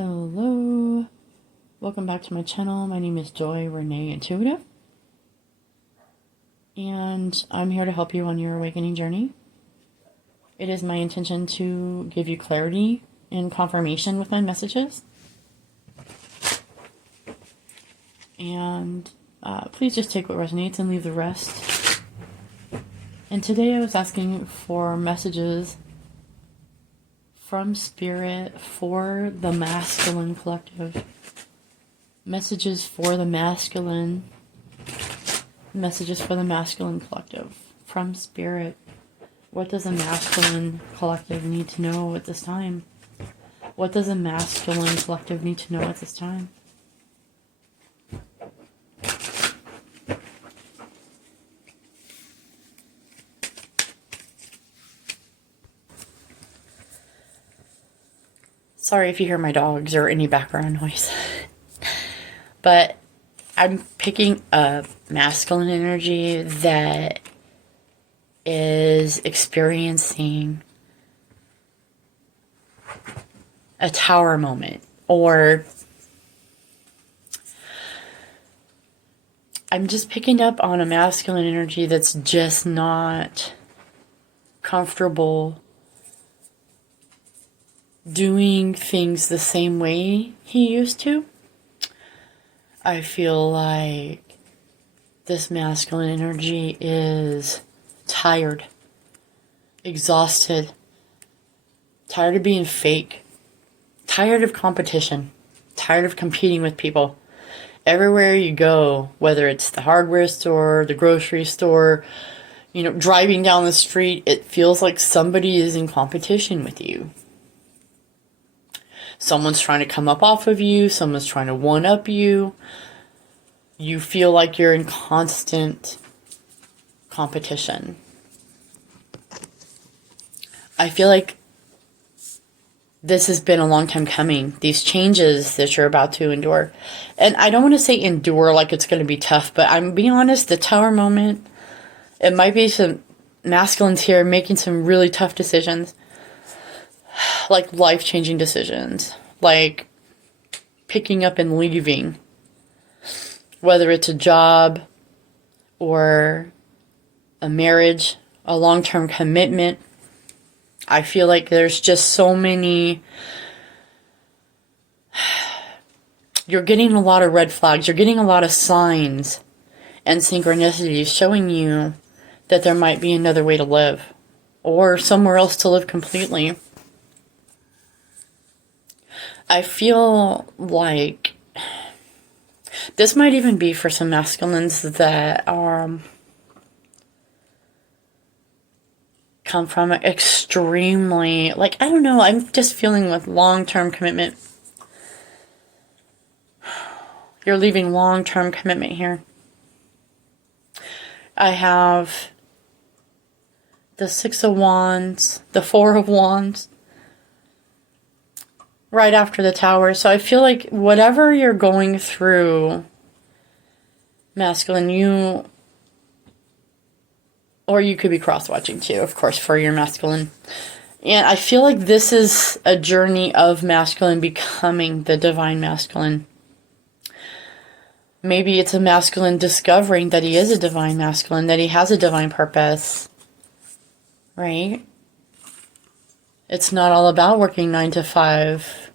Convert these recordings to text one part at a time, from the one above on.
Hello, welcome back to my channel. My name is Joy Renee Intuitive, and I'm here to help you on your awakening journey. It is my intention to give you clarity and confirmation with my messages, and please just take what resonates and leave the rest. And today I was asking for messages from Spirit for the masculine collective. Messages for the masculine. Messages for the masculine collective from Spirit. What does a masculine collective need to know at this time? What does a masculine collective need to know at this time? Sorry if you hear my dogs or any background noise. But I'm picking up masculine energy that is experiencing a tower moment, or I'm just picking up on a masculine energy that's just not comfortable doing things the same way he used to. I feel like this masculine energy is tired, exhausted, tired of being fake, tired of competition, tired of competing with people. Everywhere you go, whether it's the hardware store, the grocery store, driving down the street, it feels like somebody is in competition with you. Someone's trying to come up off of you. Someone's trying to one-up you. You feel like you're in constant competition. I feel like this has been a long time coming. These changes that you're about to endure. And I don't want to say endure like it's going to be tough, but I'm being honest, the tower moment, it might be some masculines here making some really tough decisions. Like life-changing decisions, like picking up and leaving, whether it's a job or a marriage, a long-term commitment. I feel like there's just so many, you're getting a lot of red flags, you're getting a lot of signs and synchronicities showing you that there might be another way to live or somewhere else to live completely. I feel like this might even be for some masculines that come from extremely, I don't know, I'm just feeling with long-term commitment. You're leaving long-term commitment here. I have the Six of Wands, the Four of Wands, right after the Tower. So I feel like whatever you're going through, masculine, or you could be cross-watching too, of course, for your masculine. And I feel like this is a journey of masculine becoming the divine masculine. Maybe it's a masculine discovering that he is a divine masculine, that he has a divine purpose, right? It's not all about working 9 to 5,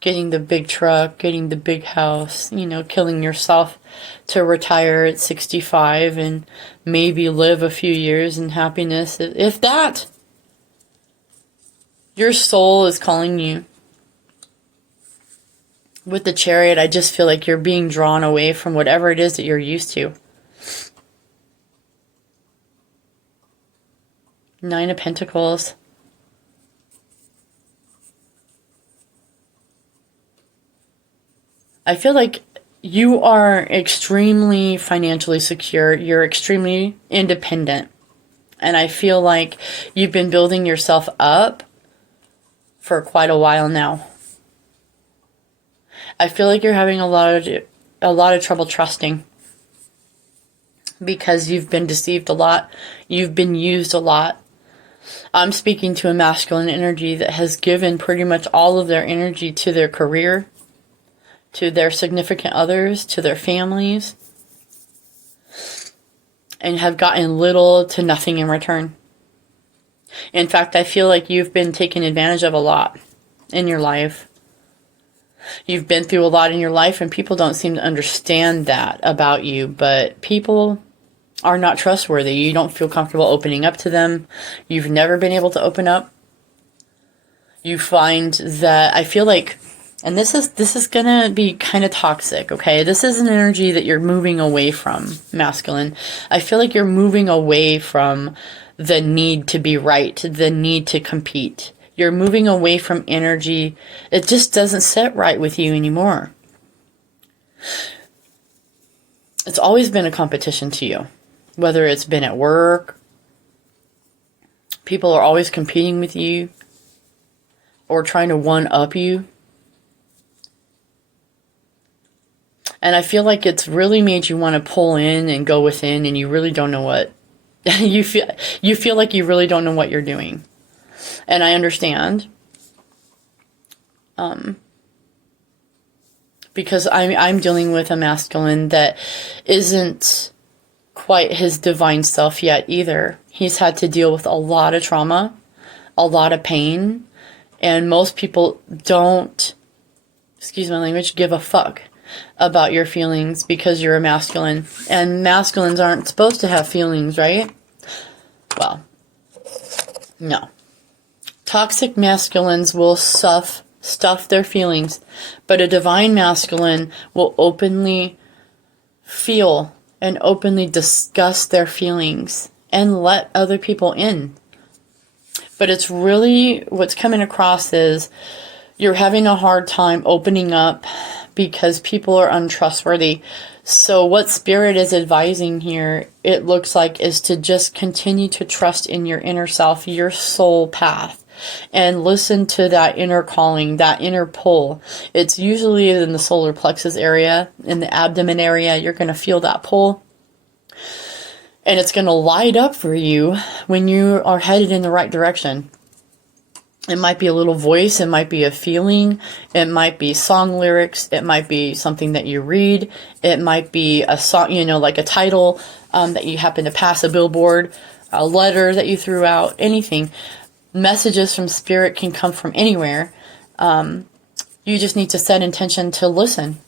getting the big truck, getting the big house, killing yourself to retire at 65 and maybe live a few years in happiness. If that, your soul is calling you. With the Chariot, I just feel like you're being drawn away from whatever it is that you're used to. Nine of Pentacles. I feel like you are extremely financially secure. You're extremely independent. And I feel like you've been building yourself up for quite a while now. I feel like you're having a lot of trouble trusting because you've been deceived a lot. You've been used a lot. I'm speaking to a masculine energy that has given pretty much all of their energy to their career, to their significant others, to their families, and have gotten little to nothing in return. In fact, I feel like you've been taken advantage of a lot in your life. You've been through a lot in your life, and people don't seem to understand that about you, but people are not trustworthy. You don't feel comfortable opening up to them. You've never been able to open up. You find that, I feel like, and this is gonna be kind of toxic, okay? This is an energy that you're moving away from, masculine. I feel like you're moving away from the need to be right, the need to compete. You're moving away from energy. It just doesn't sit right with you anymore. It's always been a competition to you. Whether it's been at work, people are always competing with you or trying to one-up you. And I feel like it's really made you want to pull in and go within, and you really don't know what you feel like you really don't know what you're doing. And I understand. Because I'm dealing with a masculine that isn't quite his divine self yet either. He's had to deal with a lot of trauma, a lot of pain, and most people don't, excuse my language, give a fuck about your feelings because you're a masculine. And masculines aren't supposed to have feelings, right? Well, no. Toxic masculines will stuff their feelings, but a divine masculine will openly feel and openly discuss their feelings and let other people in. But it's really, what's coming across is you're having a hard time opening up because people are untrustworthy. So what Spirit is advising here, it looks like, is to just continue to trust in your inner self, your soul path, and listen to that inner calling, that inner pull. It's usually in the solar plexus area, in the abdomen area. You're going to feel that pull. And it's going to light up for you when you are headed in the right direction. It might be a little voice. It might be a feeling. It might be song lyrics. It might be something that you read. It might be a song, like a title that you happen to pass a billboard, a letter that you threw out, anything. Messages from Spirit can come from anywhere. You just need to set intention to listen.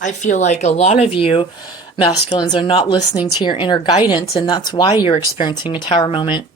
I feel like a lot of you masculines are not listening to your inner guidance, and that's why you're experiencing a tower moment.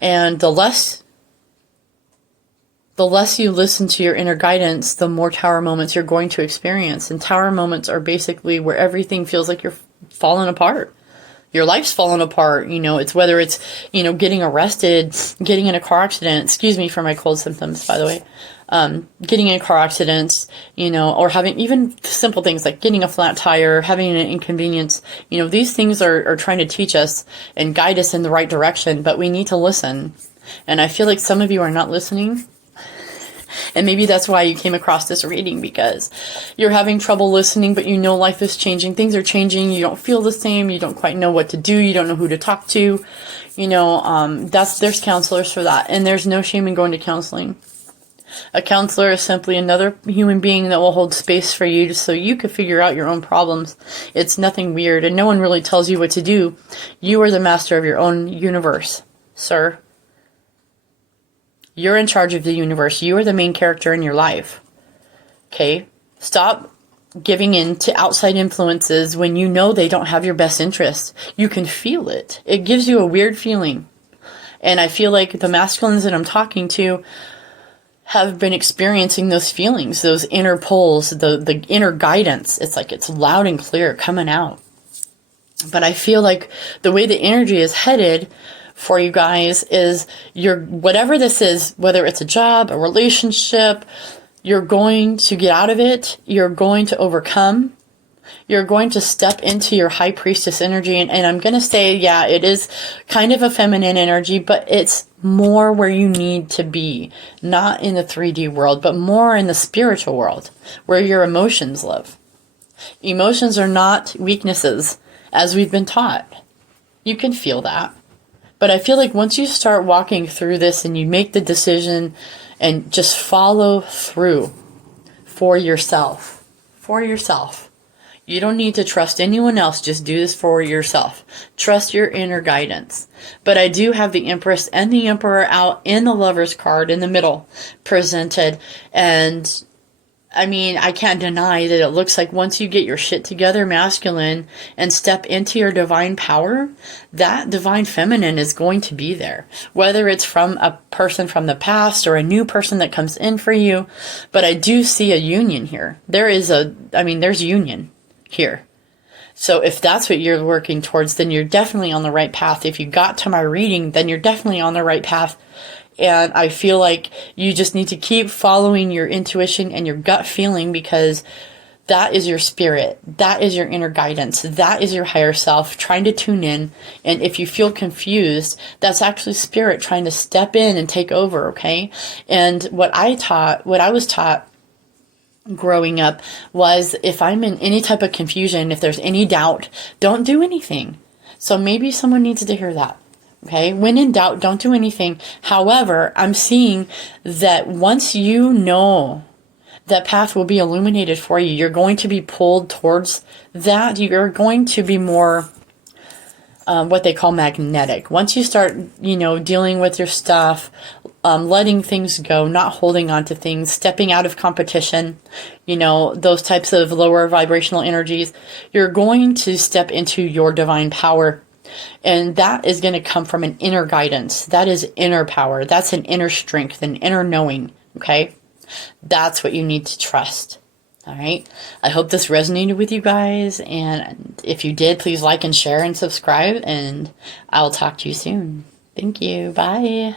And the less you listen to your inner guidance, the more tower moments you're going to experience. And tower moments are basically where everything feels like you're falling apart. Your life's falling apart. It's whether it's, getting arrested, getting in a car accident. Excuse me for my cold symptoms, by the way. Getting in a car accident, or having even simple things like getting a flat tire, having an inconvenience. These things are trying to teach us and guide us in the right direction, but we need to listen. And I feel like some of you are not listening. And maybe that's why you came across this reading, because you're having trouble listening, but life is changing. Things are changing. You don't feel the same. You don't quite know what to do. You don't know who to talk to. There's counselors for that. And there's no shame in going to counseling. A counselor is simply another human being that will hold space for you so you can figure out your own problems. It's nothing weird, and no one really tells you what to do. You are the master of your own universe, sir. You're in charge of the universe. You are the main character in your life. Okay? Stop giving in to outside influences when you know they don't have your best interest. You can feel it. It gives you a weird feeling. And I feel like the masculines that I'm talking to have been experiencing those feelings, those inner pulls, the inner guidance. It's like it's loud and clear coming out. But I feel like the way the energy is headed for you guys is whatever this is, whether it's a job, a relationship, you're going to get out of it. You're going to overcome. You're going to step into your high priestess energy. And I'm going to say, yeah, it is kind of a feminine energy, but it's more where you need to be, not in the 3D world, but more in the spiritual world where your emotions live. Emotions are not weaknesses, as we've been taught. You can feel that. But I feel like once you start walking through this and you make the decision and just follow through for yourself, you don't need to trust anyone else. Just do this for yourself. Trust your inner guidance. But I do have the Empress and the Emperor out in the Lover's card in the middle presented. And I mean, I can't deny that it looks like once you get your shit together, masculine, and step into your divine power, that divine feminine is going to be there. Whether it's from a person from the past or a new person that comes in for you. But I do see a union here. There's union here. So if that's what you're working towards, then you're definitely on the right path. If you got to my reading, then you're definitely on the right path. And I feel like you just need to keep following your intuition and your gut feeling, because that is your spirit. That is your inner guidance. That is your higher self trying to tune in. And if you feel confused, that's actually spirit trying to step in and take over, okay? And what I was taught growing up was, if I'm in any type of confusion, if there's any doubt, don't do anything. So maybe someone needs to hear that. Okay, when in doubt, don't do anything. However, I'm seeing that once you know that path will be illuminated for you, you're going to be pulled towards that. You're going to be more what they call magnetic. Once you start, dealing with your stuff, letting things go, not holding on to things, stepping out of competition, those types of lower vibrational energies, you're going to step into your divine power. And that is going to come from an inner guidance. That is inner power. That's an inner strength, an inner knowing. Okay? That's what you need to trust. All right? I hope this resonated with you guys. And if you did, please like and share and subscribe. And I'll talk to you soon. Thank you. Bye.